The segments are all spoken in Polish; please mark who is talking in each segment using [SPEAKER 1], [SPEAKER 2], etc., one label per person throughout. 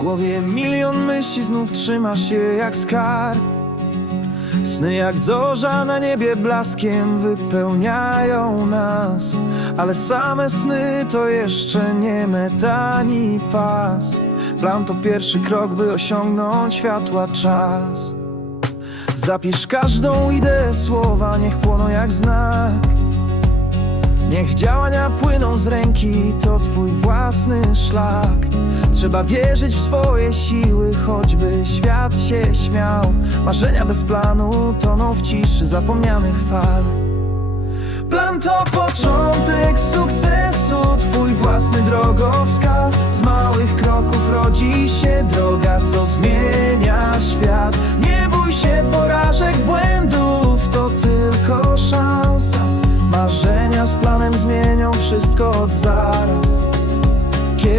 [SPEAKER 1] głowie milion myśli znów trzymasz się jak skarb Sny jak zorza na niebie blaskiem wypełniają nas Ale same sny to jeszcze nie meta ani pas. Plan to pierwszy krok, by osiągnąć światła czas. Zapisz każdą ideę słowa, niech płoną jak znak. Niech działania płyną z ręki, to twój własny szlak. Trzeba wierzyć w swoje siły, choćby świat się śmiał. Marzenia bez planu toną w ciszy zapomnianych fal. Plan to początek sukcesu, twój własny drogowskaz. Z małych kroków rodzi się droga, co zmienia świat. Nie bój się porażek, błędów, to tylko szansa. Marzenia z planem zmienią wszystko od zaraz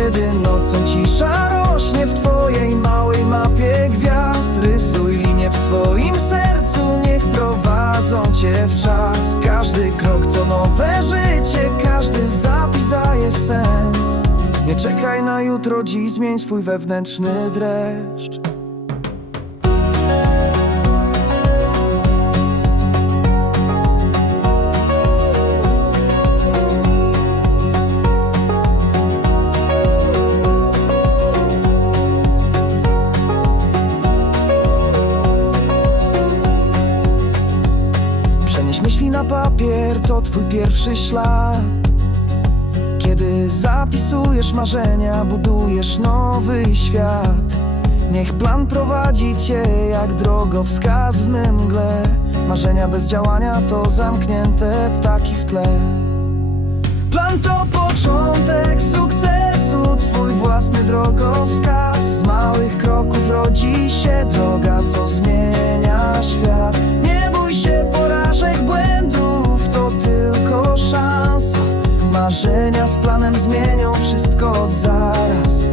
[SPEAKER 1] Kiedy nocą cisza rośnie w twojej małej mapie gwiazd. Rysuj linię w swoim sercu, niech prowadzą cię w czas. Każdy krok to nowe życie, każdy zapis daje sens. Nie czekaj na jutro, dziś zmień swój wewnętrzny dreszcz Myśli na papier, to twój pierwszy ślad Kiedy zapisujesz marzenia, budujesz nowy świat Niech plan prowadzi cię jak drogowskaz w mgle. Marzenia bez działania to zamknięte ptaki w tle. Plan to początek sukcesu, twój własny drogowskaz. Z małych kroków rodzi się droga, co zmienia świat Marzenia z planem zmienią wszystko od zaraz.